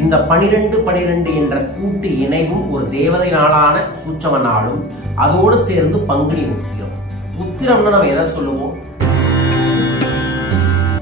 இந்த பனிரெண்டு பனிரெண்டு என்ற கூட்டு இணைவும் ஒரு தேவதை நாளான சூட்சம நாளும். அதோடு சேர்ந்து பங்குனி உத்திரம். உத்திரம்னு நம்ம எதை சொல்லுவோம்?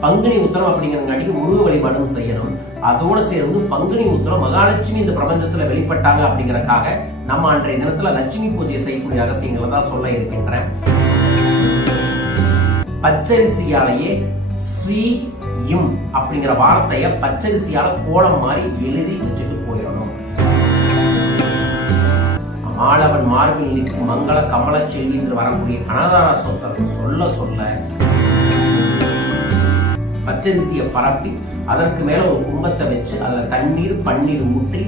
பங்குனி உத்திரம் அப்படிங்கிறங்காடி முருக வழிபாடும் செய்யணும். அதோடு சேர்ந்து பங்குனி உத்திரம் மகாலட்சுமி இந்த பிரபஞ்சத்துல வெளிப்பட்டாங்க அப்படிங்கிறக்காக நம்ம அன்றைய தினத்தில் லட்சுமி பூஜை செய்யக்கூடிய ரகசியங்களை தான் சொல்ல இருக்கின்றேன். பச்சரிசியாலேயே ஸ்ரீ செய்யும் அப்படிங்கிற வார்த்தைய பச்சரிசியால கோலம் மாதிரி எழுதி வச்சுட்டு போயிடணும். மாளவன் மார்பில் நிற்கும் மங்கள கமல செல்வி என்று வரக்கூடிய கனதார சொத்தரை சொல்ல சொல்ல பச்சரிசியை பரப்பி அதற்கு மேல ஒரு கும்பத்தை வச்சு அதுல தண்ணீர் பன்னீர் ஊற்றி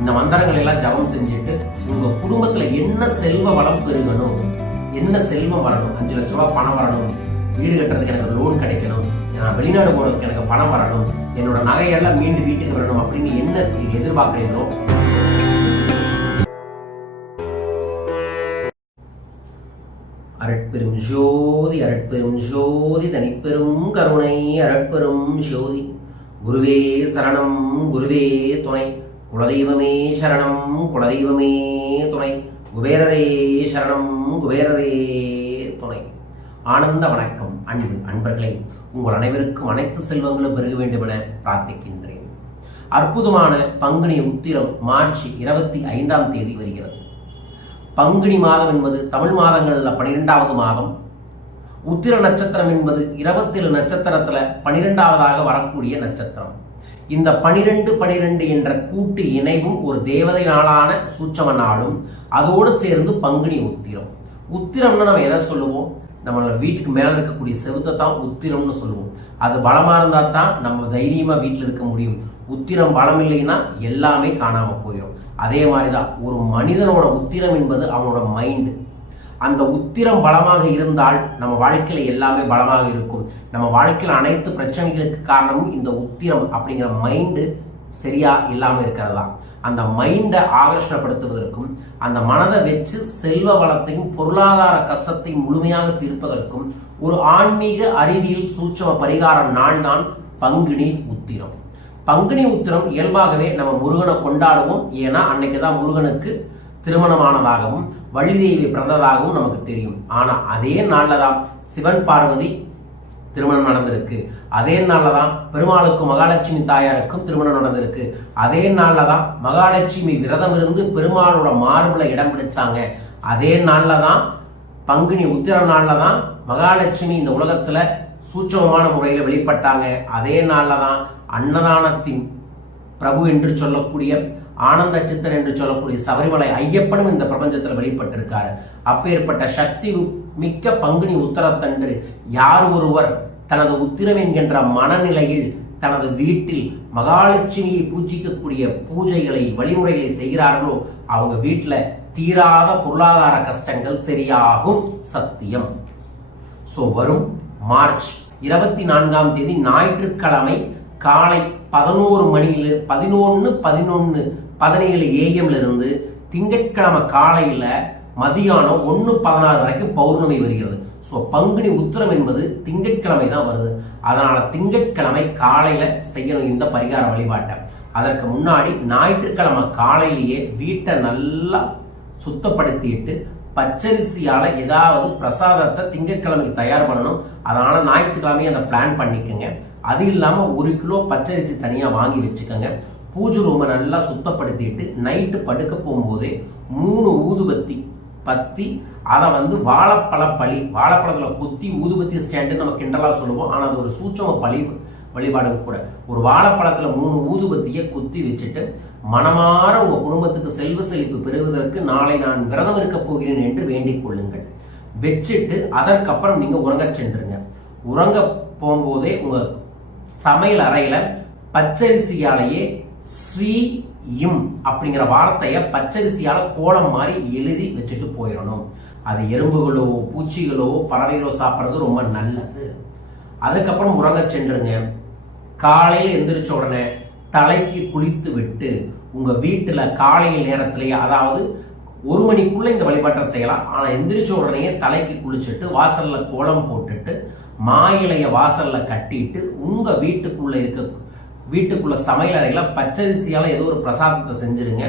இந்த மந்திரங்கள் எல்லாம் ஜபம் செஞ்சுட்டு உங்க குடும்பத்துல என்ன செல்வ வளம் பெருகணும்? என்ன செல்வம் வரணும்? அஞ்சு லட்ச ரூபாய் பணம் வரணும். வீடு கட்டுறதுக்கு எனக்கு லோன் கிடைக்கணும். நான் வெளிநாடு போகிறதுக்கு எனக்கு பணம் வரணும். என்னோட நகையெல்லாம் மீண்டு வீட்டுக்கு வரணும் அப்படின்னு என்ன எதிர்பார்க்குறீங்களோ அரட்பெரும் ஜோதி அரட்பெரும் ஜோதி தனிப்பெரும் கருணை அரட்பெரும் ஜோதி. குருவே சரணம் குருவே துணை. குலதெய்வமே சரணம் குலதெய்வமே துணை. குபேரரே சரணம் குபேரரே துணை. ஆனந்த வணக்கம் அன்பு அன்பர்களே. உங்கள் அனைவருக்கும் அனைத்து செல்வங்களும் பெருக வேண்டும் என பிரார்த்திக்கின்றேன். அற்புதமான பங்குனி உத்திரம் மார்ச் இருபத்தி ஐந்தாம் தேதி வருகிறது. பங்குனி மாதம் என்பது தமிழ் மாதங்களில் பனிரெண்டாவது மாதம். உத்திர நட்சத்திரம் என்பது இருபத்தேழு நட்சத்திரத்தில் பனிரெண்டாவதாக வரக்கூடிய நட்சத்திரம். இந்த பனிரெண்டு பனிரெண்டு என்ற கூட்டு இணைவும் ஒரு தேவதை நாளான சூச்சம நாளும் அதோடு சேர்ந்து பங்குனி உத்திரம். உத்திரம்னு நம்ம எதை சொல்லுவோம்? நம்ம வீட்டுக்கு மேலே இருக்கக்கூடிய செவத்தை தான் உத்திரம்னு சொல்லுவோம். அது பலமாக இருந்தால் தான் நம்ம தைரியமாக வீட்டில் இருக்க முடியும். உத்திரம் பலம் இல்லைன்னா எல்லாமே காணாமல் போயிடும் அதே மாதிரி தான் ஒரு மனிதனோட உத்திரம் என்பது அவனோட மைண்டு அந்த உத்திரம் பலமாக இருந்தால் நம்ம வாழ்க்கையில் எல்லாமே பலமாக இருக்கும். நம்ம வாழ்க்கையில் அனைத்து பிரச்சனைகளுக்கு காரணமும் இந்த உத்திரம் அப்படிங்கிற மைண்டு சரியாக இல்லாமல் இருக்கிறது தான் அந்த மைண்டை ஆகர்ஷணப்படுத்துவதற்கும் அந்த மனதை வச்சு செல்வ வளத்தையும் பொருளாதார கஷ்டத்தையும் முழுமையாக தீர்ப்பதற்கும் ஒரு ஆன்மீக அறிவியல் சூட்சம பரிகார நாள் தான் பங்குனி உத்திரம். பங்குனி உத்திரம் இயல்பாகவே நம்ம முருகனை கொண்டாடுவோம். ஏன்னா அன்னைக்கு தான் முருகனுக்கு திருமணமானதாகவும் வள்ளி தேவி பிறந்ததாகவும் நமக்கு தெரியும். ஆனால் அதே நாளில் தான் சிவன் பார்வதி திருமணம் நடந்திருக்கு. அதே நாளில் தான் பெருமாளுக்கும் மகாலட்சுமி தாயாருக்கும் திருமணம் நடந்திருக்கு. அதே நாளில் தான் மகாலட்சுமி விரதம் இருந்து பெருமாளோட மார்பில் இடம் பிடிச்சாங்க. அதே நாளில் தான் பங்குனி உத்திர நாளில் தான் மகாலட்சுமி இந்த உலகத்தில் சூட்சமமான முறையில் வெளிப்பட்டாங்க. அதே நாளில் தான் அன்னதானத்தின் பிரபு என்று சொல்லக்கூடிய ஆனந்த சித்தன் என்று சொல்லக்கூடிய சபரிமலை ஐயப்பனும் இந்த பிரபஞ்சத்தில் வெளிப்பட்டிருக்காரு. அப்பேற்பட்ட சக்தி மிக்க பங்குனி உத்தரத்தன்று யார் ஒருவர் தனது உத்திரம் என்கின்ற மனநிலையில் தனது வீட்டில் மகாலட்சுமியை பூஜிக்கக்கூடிய பூஜைகளை வழிமுறைகளை செய்கிறார்களோ அவங்க வீட்டில் தீராத பொருளாதார கஷ்டங்கள் சரியாகும் சத்தியம். ஸோ வரும் மார்ச் இருபத்தி நான்காம் தேதி ஞாயிற்றுக்கிழமை காலை பதினோரு மணியில் பதினொன்று பதினொன்று பதினேழு ஏஎம்ல இருந்து திங்கட்கிழமை காலையில் மதியானம் ஒன்று பதினாறு வரைக்கும் பௌர்ணமி வருகிறது. ஸோ பங்குனி உத்திரம் என்பது திங்கட்கிழமை தான் வருது. அதனால் திங்கட்கிழமை காலையில் செய்யணும் இந்த பரிகார வழிபாட்டை. அதற்கு முன்னாடி ஞாயிற்றுக்கிழமை காலையிலேயே வீட்டை நல்லா சுத்தப்படுத்திட்டு பச்சரிசியால் ஏதாவது பிரசாதத்தை திங்கட்கிழமைக்கு தயார் பண்ணணும். அதனால் ஞாயிற்றுக்கிழமையை அதை பிளான் பண்ணிக்கோங்க. அது இல்லாமல் ஒரு கிலோ பச்சரிசி தனியாக வாங்கி வச்சுக்கோங்க. பூஜை ரூமை நல்லா சுத்தப்படுத்திட்டு நைட்டு படுக்க போகும்போதே மூணு ஊதுபத்தி பத்தி அதை வந்து வாழைப்பழ பழி வாழைப்பழத்தில் குத்தி ஊதுபத்தி ஸ்டாண்டு நம்ம கிண்டலாக சொல்லுவோம். ஆனால் அது ஒரு சூட்சம பழி வழிபாடு கூட. ஒரு வாழைப்பழத்தில் மூணு ஊதுபத்தியை குத்தி வச்சுட்டு மனமாற உங்கள் குடும்பத்துக்கு செல்வ செழிப்பு பெறுவதற்கு நாளை நான் விரதம் இருக்க போகிறேன் என்று வேண்டிக் கொள்ளுங்கள். வச்சுட்டு அதற்கப்புறம் நீங்கள் உறங்க சென்றுருங்க. உறங்க போகும்போதே உங்கள் சமையல் அறையில் பச்சரிசியாலேயே ஸ்ரீ இம் அப்படிங்கிற வார்த்தையை பச்சரிசியால் கோலம் மாதிரி எழுதி வச்சுட்டு போயிடணும். அது எறும்புகளோ பூச்சிகளோ பறவைகளோ சாப்பிட்றது ரொம்ப நல்லது. அதுக்கப்புறம் உறங்க சென்றுங்க காலையில் எந்திரிச்ச உடனே தலைக்கு குளித்து விட்டு உங்கள் வீட்டில் காலையில் நேரத்திலேயே அதாவது ஒரு மணிக்குள்ளே இந்த வழிபாட்டை செய்யலாம். ஆனால் எந்திரிச்ச உடனே தலைக்கு குளிச்சுட்டு வாசலில் கோலம் போட்டுட்டு மா இலைய வாசலில் கட்டிட்டு உங்கள் வீட்டுக்குள்ளே இருக்க வீட்டுக்குள்ள சமையல் அறையில் பச்சரிசியால் ஏதோ ஒரு பிரசாதத்தை செஞ்சுருங்க.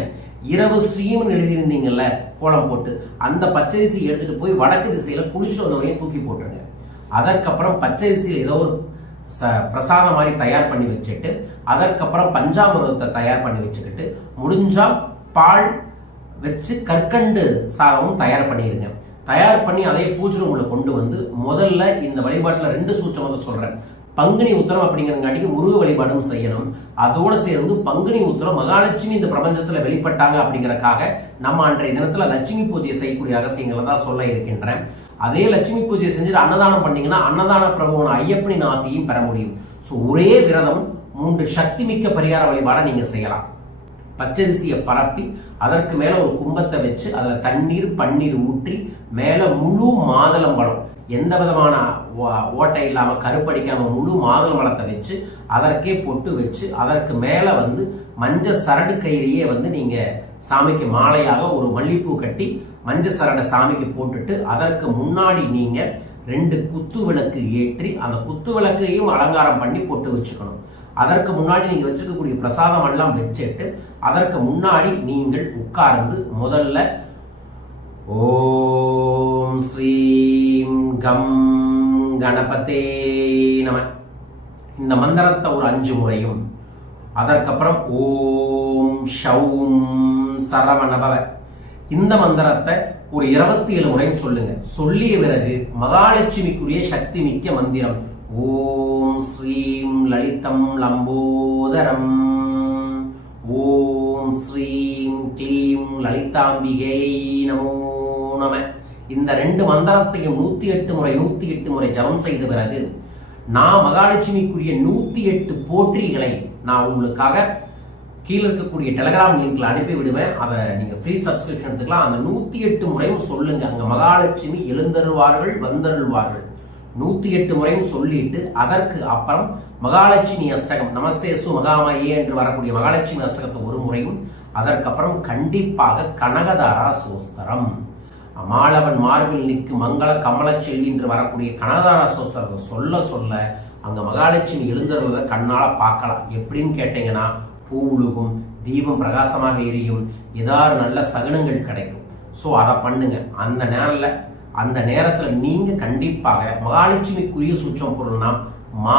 இரவு ஸ்ரீம்னு எழுதியிருந்தீங்கல்ல கோலம் போட்டு அந்த பச்சரிசி எடுத்துகிட்டு போய் வடக்கு திசையில் குளிச்சுட்டு வந்தவரையும் தூக்கி போட்டுருங்க. அதற்கப்புறம் பச்சரிசியில் ஏதோ ஒரு ச பிரசாதம் மாதிரி தயார் பண்ணி வச்சுட்டு அதற்கப்புறம் பஞ்சாமிரதத்தை தயார் பண்ணி வச்சுக்கிட்டு முடிஞ்சால் பால் வச்சு கற்கண்டு சாதமும் தயார் பண்ணிடுங்க தயார் பண்ணி அதே பூஜை உள்ள கொண்டு வந்து முதல்ல இந்த வழிபாட்டில் ரெண்டு சூச்சமாக சொல்றேன். பங்குனி உத்தரம் அப்படிங்கிறங்காட்டிக்கு முருக வழிபாடும் செய்யணும். அதோடு சேர்ந்து பங்குனி உத்தரம் மகாலட்சுமி இந்த பிரபஞ்சத்தில் வெளிப்பட்டாங்க அப்படிங்கிறக்காக நம்ம அன்றைய தினத்தில் லட்சுமி பூஜையை செய்யக்கூடிய ரகசியங்களை தான் சொல்ல இருக்கின்றேன். அதே லட்சுமி பூஜையை செஞ்சுட்டு அன்னதானம் பண்ணீங்கன்னா அன்னதான பிரபுவன் ஐயப்பனின் ஆசையும் பெற முடியும். ஸோ ஒரே விரதம் மூன்று சக்தி மிக்க பரிகார வழிபாடை நீங்கள் செய்யலாம். பச்சரிசியை பரப்பி அதற்கு மேலே ஒரு கும்பத்தை வச்சு அதில் தண்ணீர் பன்னீர் ஊற்றி மேலே முழு மாதுளம்பழம் எந்த விதமான ஓ- ஓட்டை இல்லாமல் கருப்படிக்காமல் முழு மாதுளம்பழத்தை வச்சு அதற்கே பொட்டு வச்சு அதற்கு மேலே வந்து மஞ்ச சரடு கயிறையே வந்து நீங்கள் சாமிக்கு மாலையாக ஒரு மல்லிப்பூ கட்டி மஞ்ச சரடை சாமிக்கு போட்டுட்டு அதற்கு முன்னாடி நீங்கள் ரெண்டு குத்து விளக்கு ஏற்றி அந்த குத்து விளக்கையும் அலங்காரம் பண்ணி பொட்டு வச்சுக்கணும். அதற்கு முன்னாடி நீங்கள் வச்சுருக்கக்கூடிய பிரசாதம் எல்லாம் வச்சுட்டு அதற்கு முன்னாடி நீங்கள் உட்கார்ந்து முதல்ல ஓம் ஸ்ரீம் கம் கணபதே நம. இந்த மந்திரத்தை ஒரு அஞ்சு முறையும். அதற்கப்புறம் ஓம் ஷவும் சரவணபவ இந்த மந்திரத்தை ஒரு இருபத்தி ஏழு முறையும் சொல்லுங்க. சொல்லிய பிறகு மகாலட்சுமிக்குரிய சக்தி மிக்க மந்திரம் ஓம் ஸ்ரீம் லலிதம் லம்போதரம். ஓம் ஸ்ரீம் க்ளீம் லலிதாம்பிகை நமோ நம. இந்த ரெண்டு மந்திரத்தையும் நூத்தி எட்டு முறை நூத்தி எட்டு முறை ஜபம் செய்த பிறகு நான் மகாலட்சுமிக்குரிய நூத்தி எட்டு போற்றிகளை நான் உங்களுக்காக கீழே இருக்கக்கூடிய டெலகிராம் லிங்க்ல அனுப்பி விடுவேன். அதை நீங்க ஃப்ரீ சப்ஸ்கிரிப்ஷன் எடுத்துக்கலாம். அந்த நூத்தி எட்டு முறையும் சொல்லுங்க. அங்க மகாலட்சுமி எழுந்தருவார்கள் வந்தருள்வார்கள். நூத்தி எட்டு முறையும் சொல்லிட்டு அதற்கு அப்புறம் மகாலட்சுமி அஷ்டகம் நமஸ்தே சு மகாமாயே என்று வரக்கூடிய மகாலட்சுமி அஷ்டகத்தை ஒரு முறையும் அதற்கப்புறம் கண்டிப்பாக கனகதாரா சோஸ்தரம். மாளவன் மார்பில் நிற்கு மங்கள கமல செல்வி என்று வரக்கூடிய கனகதாரா சோஸ்தரத்தை சொல்ல சொல்ல அங்க மகாலட்சுமி எழுந்துறத கண்ணால பார்க்கலாம். எப்படின்னு கேட்டீங்கன்னா பூ உழுகும் தீபம் பிரகாசமாக எரியும் ஏதாவது நல்ல சகுனங்கள் கிடைக்கும். ஸோ அதை பண்ணுங்க. அந்த நேரில் அந்த நேரத்தில் நீங்கள் கண்டிப்பாக மகாலட்சுமிக்குரிய சூச்சம் பொருள்னா மா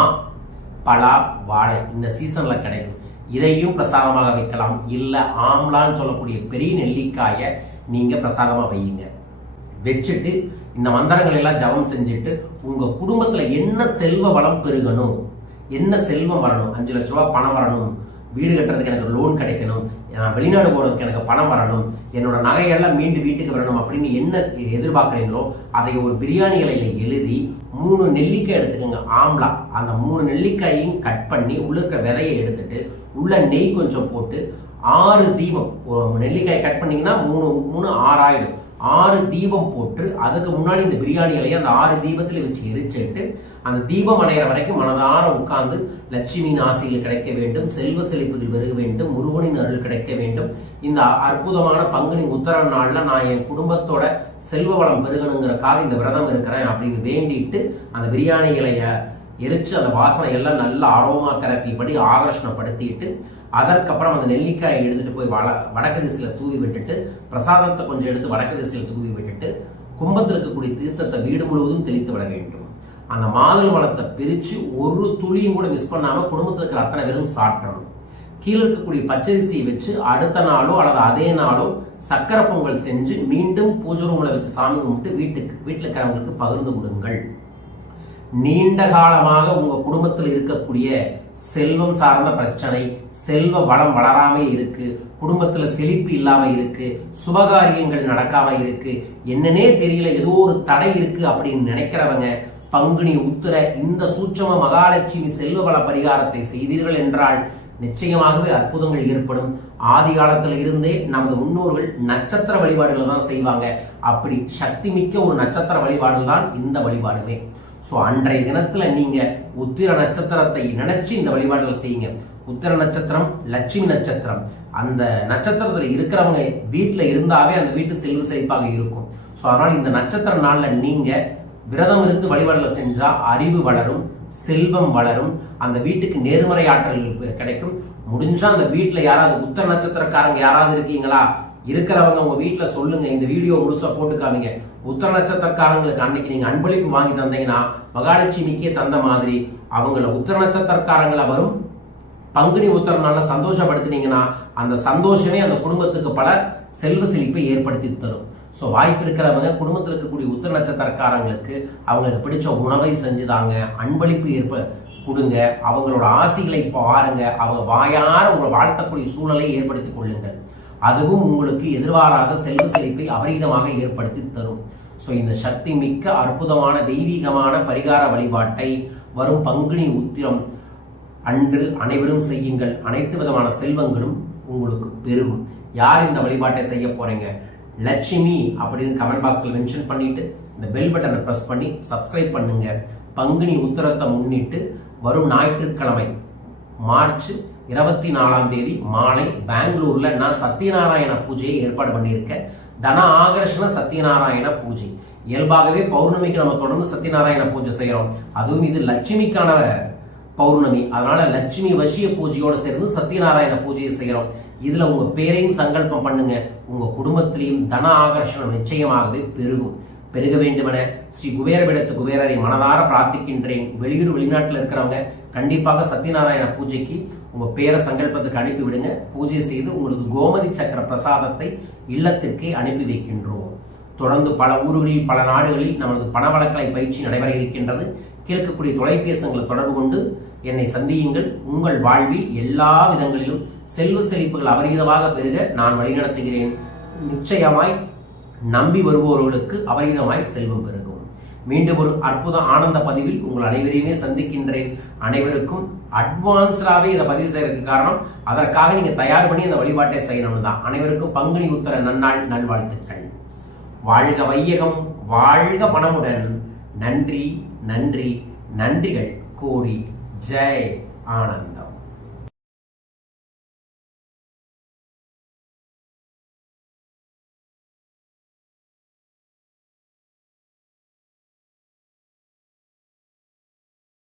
பலா வாழை இந்த சீசனில் கிடைக்கும். இதையும் பிரசாதமாக வைக்கலாம். இல்லை ஆம்லான்னு சொல்லக்கூடிய பெரிய நெல்லிக்காயை நீங்கள் பிரசாதமாக வையுங்க. வச்சுட்டு இந்த மந்திரங்களை எல்லாம் ஜபம் செஞ்சுட்டு உங்கள் குடும்பத்தில் என்ன செல்வ வளம் பெருகணும்? என்ன செல்வம் வரணும்? அஞ்சு லட்ச ரூபா பணம் வரணும். வீடு கட்டுறதுக்கு எனக்கு லோன் கிடைக்கணும். நான் வெளிநாடு போகிறதுக்கு எனக்கு பணம் வரணும். என்னோட நகையெல்லாம் மீண்டு வீட்டுக்கு வரணும் அப்படின்னு என்ன எதிர்பார்க்குறீங்களோ அதை ஒரு பிரியாணி இலையில் எழுதி மூணு நெல்லிக்காய் எடுத்துக்கோங்க ஆம்லா. அந்த மூணு நெல்லிக்காயையும் கட் பண்ணி உள்ள இருக்கிற விதையை எடுத்துட்டு உள்ள நெய் கொஞ்சம் போட்டு ஆறு தீபம் நெல்லிக்காயை நெல்லிக்காய் கட் பண்ணிங்கன்னா மூணு மூணு ஆறாயிடும். ஆறு தீபம் போட்டு அதுக்கு முன்னாடி இந்த பிரியாணி இலையை அந்த ஆறு தீபத்தில் வச்சு எரிச்சிட்டு அந்த தீபம் அணையிற வரைக்கும் மனதார உட்கார்ந்து லட்சுமியின் ஆசைகள் கிடைக்க வேண்டும் செல்வ செழிப்புகள் பெருக வேண்டும் முருகனின் அருள் கிடைக்க வேண்டும். இந்த அற்புதமான பங்குனி உத்தர நாள்ல நான் என் குடும்பத்தோட செல்வ வளம் பெருகணுங்கிறக்காக இந்த விரதம் இருக்கிறேன் அப்படின்னு வேண்டிட்டு அந்த பிரியாணி இலைய எரிச்சு அந்த வாசனை எல்லாம் நல்ல அரோமா தெரப்பி படி ஆகர்ஷணப்படுத்திட்டு அதற்கப்புறம் அந்த நெல்லிக்காயை எடுத்துட்டு போய் வட வடக்கு திசையில தூவி விட்டுட்டு பிரசாதத்தை கொஞ்சம் எடுத்து வடக்கு திசையில் தூவி விட்டுட்டு கும்பத்தில் இருக்கக்கூடிய தீர்த்தத்தை வீடு முழுவதும் தெளித்து விட வேண்டும். அந்த மாதுளை வளத்தை பிரித்து ஒரு துளியும் கூட மிஸ் பண்ணாமல் குடும்பத்தில் இருக்கிற அத்தனை பேரும் சாப்பிடணும். கீழே இருக்கக்கூடிய பச்சரிசியை வச்சு அடுத்த நாளோ அல்லது அதே நாளோ சக்கரை பொங்கல் செஞ்சு மீண்டும் பூஜை ரூமில் வச்சு சாமி கும்பிட்டு வீட்டுக்கு வீட்டில் இருக்கிறவங்களுக்கு பகிர்ந்து கொடுங்கள். நீண்ட காலமாக உங்கள் குடும்பத்தில் இருக்கக்கூடிய செல்வம் சார்ந்த பிரச்சனை செல்வ வளம் வளராம இருக்கு குடும்பத்தில் செழிப்பு இல்லாம இருக்கு சுபகாரியங்கள் நடக்காம இருக்கு என்னன்னே தெரியல ஏதோ ஒரு தடை இருக்கு அப்படின்னு நினைக்கிறவங்க பங்குனி உத்திர இந்த சூட்சம மகாலட்சுமி செல்வ வள பரிகாரத்தை செய்தீர்கள் என்றால் நிச்சயமாகவே அற்புதங்கள் ஏற்படும். ஆதி காலத்தில் இருந்தே நமது முன்னோர்கள் நட்சத்திர வழிபாடுகளை தான் செய்வாங்க. அப்படி சக்தி மிக்க ஒரு நட்சத்திர வழிபாடுகள் தான் இந்த வழிபாடுமே. ஸோ அன்றைய தினத்துல நீங்க உத்திர நட்சத்திரத்தை நினைச்சு இந்த வழிபாடுகளை செய்யுங்க. உத்திர நட்சத்திரம் லட்சுமி நட்சத்திரம். அந்த நட்சத்திரத்தில் இருக்கிறவங்க வீட்டில் இருந்தாவே அந்த வீட்டு செல்வ செழிப்பாக இருக்கும். ஸோ அதனால் இந்த நட்சத்திர நாளில் நீங்கள் விரதம் இருந்து வழிபாடுகளை செஞ்சா அறிவு வளரும் செல்வம் வளரும் அந்த வீட்டுக்கு நேர்மறை ஆற்றல் கிடைக்கும். முடிஞ்சா அந்த வீட்டில் யாராவது உத்தர நட்சத்திரக்காரங்க யாராவது இருக்கீங்களா? இருக்கிறவங்க உங்க வீட்டில் சொல்லுங்க இந்த வீடியோ முழுசா போட்டுக்காமீங்க உத்தர நட்சத்திரக்காரங்களுக்கு அன்னைக்கு நீங்க அன்பளிப்பு வாங்கி தந்தீங்கன்னா மகாலட்சுமிக்கே தந்த மாதிரி அவங்கள உத்தர நட்சத்திரக்காரங்களை வரும். பங்குனி உத்தரனால சந்தோஷப்படுத்தினீங்கன்னா அந்த சந்தோஷமே அந்த குடும்பத்துக்கு பல செல்வ செழிப்பை ஏற்படுத்தி தரும். ஸோ வாய்ப்பு இருக்கிறவங்க குடும்பத்தில் இருக்கக்கூடிய உத்தர நட்சத்திரக்காரங்களுக்கு அவங்களுக்கு பிடிச்ச உணவை செஞ்சுதாங்க. அன்பளிப்பு ஏற்ப கொடுங்க. அவங்களோட ஆசிகளை பாருங்க. அவங்க வாயார உங்களை வாழ்த்தக்கூடிய சூழலை ஏற்படுத்தி கொள்ளுங்கள். அதுவும் உங்களுக்கு எதிர்பாராத செல்வ செழிப்பை அபரீதமாக ஏற்படுத்தி தரும். ஸோ இந்த சக்தி மிக்க அற்புதமான தெய்வீகமான பரிகார வழிபாட்டை வரும் பங்குனி உத்திரம் அன்று அனைவரும் செய்யுங்கள். அனைத்து விதமான செல்வங்களும் உங்களுக்கு பெருகும். யார் இந்த வழிபாட்டை செய்ய போறீங்க? லட்சுமி அப்படின்னு கமெண்ட் பாக்ஸில் மென்ஷன் பண்ணிட்டு இந்த பெல் பட்டனை ப்ரெஸ் பண்ணி சப்ஸ்கிரைப் பண்ணுங்க. பங்குனி உத்தரத்தை முன்னிட்டு வரும் ஞாயிற்றுக்கிழமை மார்ச் இருபத்தி நாலாம் தேதி மாலை பெங்களூர்ல நான் சத்யநாராயண பூஜையை ஏற்பாடு பண்ணியிருக்கேன். தன ஆகர்ஷண சத்யநாராயண பூஜை. இயல்பாகவே பௌர்ணமிக்கு நம்ம தொடர்ந்து சத்யநாராயண பூஜை செய்கிறோம் அதுவும் இது லட்சுமிக்கான பௌர்ணமி. அதனால லட்சுமி வசிய பூஜையோட சேர்ந்து சத்யநாராயண பூஜையை செய்கிறோம் இதில் உங்கள் பேரையும் சங்கல்பம் பண்ணுங்க. உங்கள் குடும்பத்திலையும் தன ஆகர்ஷணம் நிச்சயமாகவே பெருகும். பெருக வேண்டுமென ஸ்ரீ குபேரபிடத்து குபேரரை மனதார பிரார்த்திக்கின்றேன். வெளியூர் வெளிநாட்டில் இருக்கிறவங்க கண்டிப்பாக சத்யநாராயண பூஜைக்கு உங்கள் பேரை சங்கல்பத்துக்கு அனுப்பி விடுங்க. பூஜை செய்து உங்களுக்கு கோமதி சக்கர பிரசாதத்தை இல்லத்திற்கே அனுப்பி வைக்கின்றோம். தொடர்ந்து பல ஊர்களில் பல நாடுகளில் நமது பணவழக்கலை பயிற்சி நடைபெற இருக்கின்றது. கேட்கக்கூடிய தொலைபேசங்களை தொடர்பு கொண்டு என்னை சந்தியுங்கள். உங்கள் வாழ்வில் எல்லா விதங்களிலும் செல்வ செழிப்புகள் அபரிதமாக பெருக நான் வழிநடத்துகிறேன். நிச்சயமாய் நம்பி வருபவர்களுக்கு அபரிதமாய் செல்வம் பெருகும். மீண்டும் ஒரு அற்புத ஆனந்த பதிவில் உங்கள் அனைவரையுமே சந்திக்கின்றேன். அனைவருக்கும் அட்வான்ஸ்டாகவே இதை பதிவு செய்யறதுக்கு காரணம் அதற்காக நீங்கள் தயார் பண்ணி இந்த வழிபாட்டை செய்யணும்னு தான். அனைவருக்கும் பங்குனி உத்தர நன்னாள் நல்வாழ்த்துக்கள். வாழ்க வையகம் வாழ்க பணமுடன் நன்றி. நன்றி நன்றிகள் கூடி ஜெய் ஆனந்தம்.